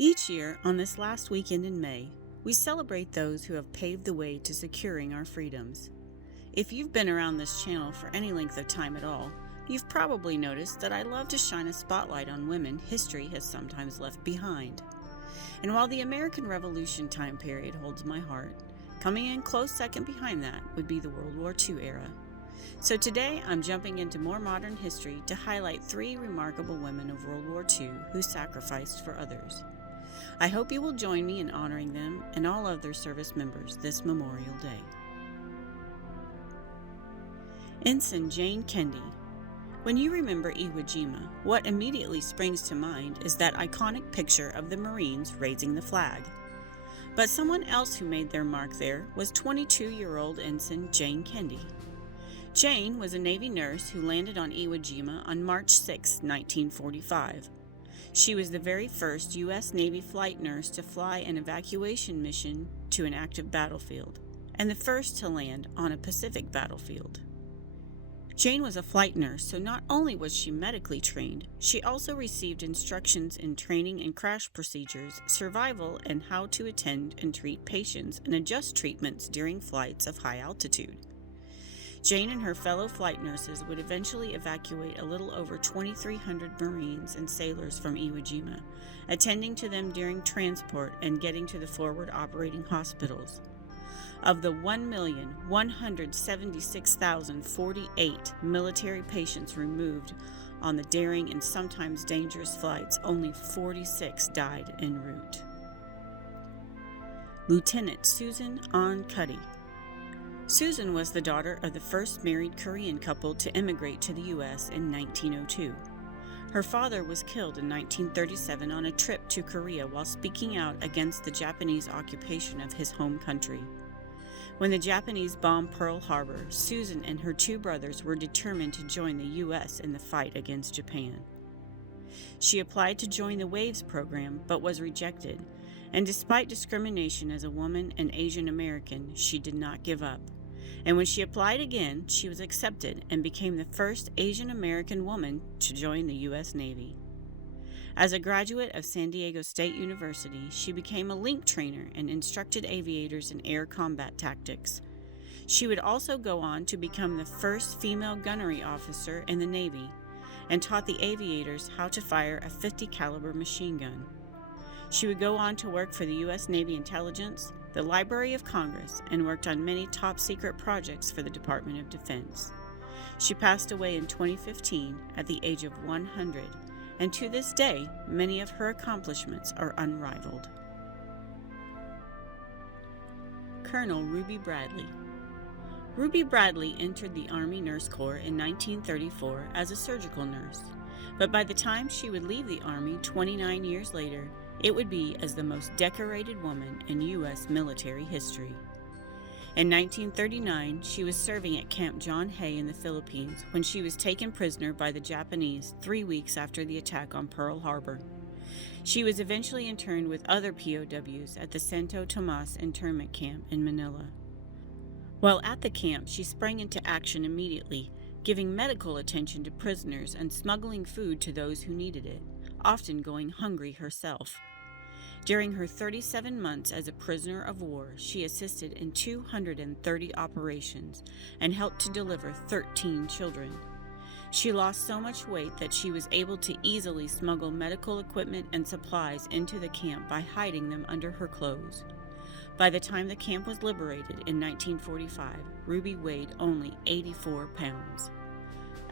Each year, on this last weekend in May, we celebrate those who have paved the way to securing our freedoms. If you've been around this channel for any length of time at all, you've probably noticed that I love to shine a spotlight on women history has sometimes left behind. And while the American Revolution time period holds my heart, coming in close second behind that would be the World War II era. So today I'm jumping into more modern history to highlight 3 remarkable women of World War II who sacrificed for others. I hope you will join me in honoring them and all other service members this Memorial Day. Ensign Jane Kennedy. When you remember Iwo Jima, what immediately springs to mind is that iconic picture of the Marines raising the flag. But someone else who made their mark there was 22-year-old Ensign Jane Kennedy. Jane was a Navy nurse who landed on Iwo Jima on March 6, 1945. She was the very first U.S. Navy flight nurse to fly an evacuation mission to an active battlefield, and the first to land on a Pacific battlefield. Jane was a flight nurse, so not only was she medically trained, she also received instructions in training and crash procedures, survival, and how to attend and treat patients and adjust treatments during flights of high altitude. Jane and her fellow flight nurses would eventually evacuate a little over 2,300 Marines and sailors from Iwo Jima, attending to them during transport and getting to the forward operating hospitals. Of the 1,176,048 military patients removed on the daring and sometimes dangerous flights, only 46 died en route. Lieutenant Susan Ahn Chong. Susan was the daughter of the first married Korean couple to immigrate to the U.S. in 1902. Her father was killed in 1937 on a trip to Korea while speaking out against the Japanese occupation of his home country. When the Japanese bombed Pearl Harbor, Susan and her 2 brothers were determined to join the U.S. in the fight against Japan. She applied to join the WAVES program but was rejected, and despite discrimination as a woman and Asian American, she did not give up. And when she applied again, she was accepted and became the first Asian American woman to join the U.S. Navy. As a graduate of San Diego State University, she became a link trainer and instructed aviators in air combat tactics. She would also go on to become the first female gunnery officer in the Navy and taught the aviators how to fire a .50 caliber machine gun. She would go on to work for the U.S. Navy Intelligence, the Library of Congress, and worked on many top-secret projects for the Department of Defense. She passed away in 2015 at the age of 100, and to this day, many of her accomplishments are unrivaled. Colonel Ruby Bradley. Ruby Bradley entered the Army Nurse Corps in 1934 as a surgical nurse, but by the time she would leave the Army 29 years later, it would be as the most decorated woman in U.S. military history. In 1939, she was serving at Camp John Hay in the Philippines when she was taken prisoner by the Japanese 3 weeks after the attack on Pearl Harbor. She was eventually interned with other POWs at the Santo Tomas internment camp in Manila. While at the camp, she sprang into action immediately, giving medical attention to prisoners and smuggling food to those who needed it, often going hungry herself. During her 37 months as a prisoner of war, she assisted in 230 operations and helped to deliver 13 children. She lost so much weight that she was able to easily smuggle medical equipment and supplies into the camp by hiding them under her clothes. By the time the camp was liberated in 1945, Ruby weighed only 84 pounds.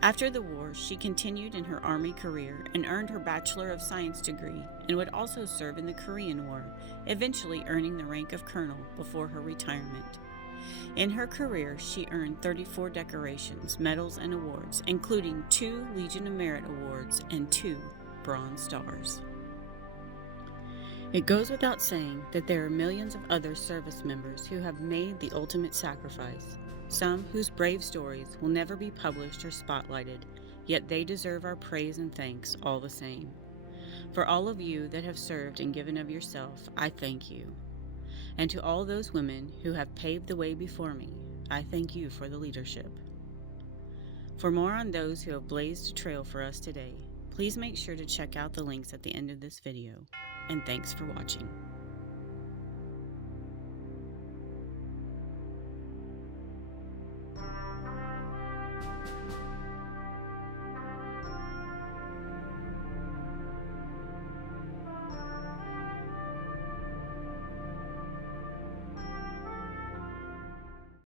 After the war, she continued in her Army career and earned her Bachelor of Science degree and would also serve in the Korean War, eventually earning the rank of colonel before her retirement. In her career, she earned 34 decorations, medals, and awards, including 2 Legion of Merit awards and 2 Bronze Stars. It goes without saying that there are millions of other service members who have made the ultimate sacrifice. Some whose brave stories will never be published or spotlighted, yet they deserve our praise and thanks all the same. For all of you that have served and given of yourself, I thank you. And to all those women who have paved the way before me, I thank you for the leadership. For more on those who have blazed a trail for us today, please make sure to check out the links at the end of this video. and thanks for watching.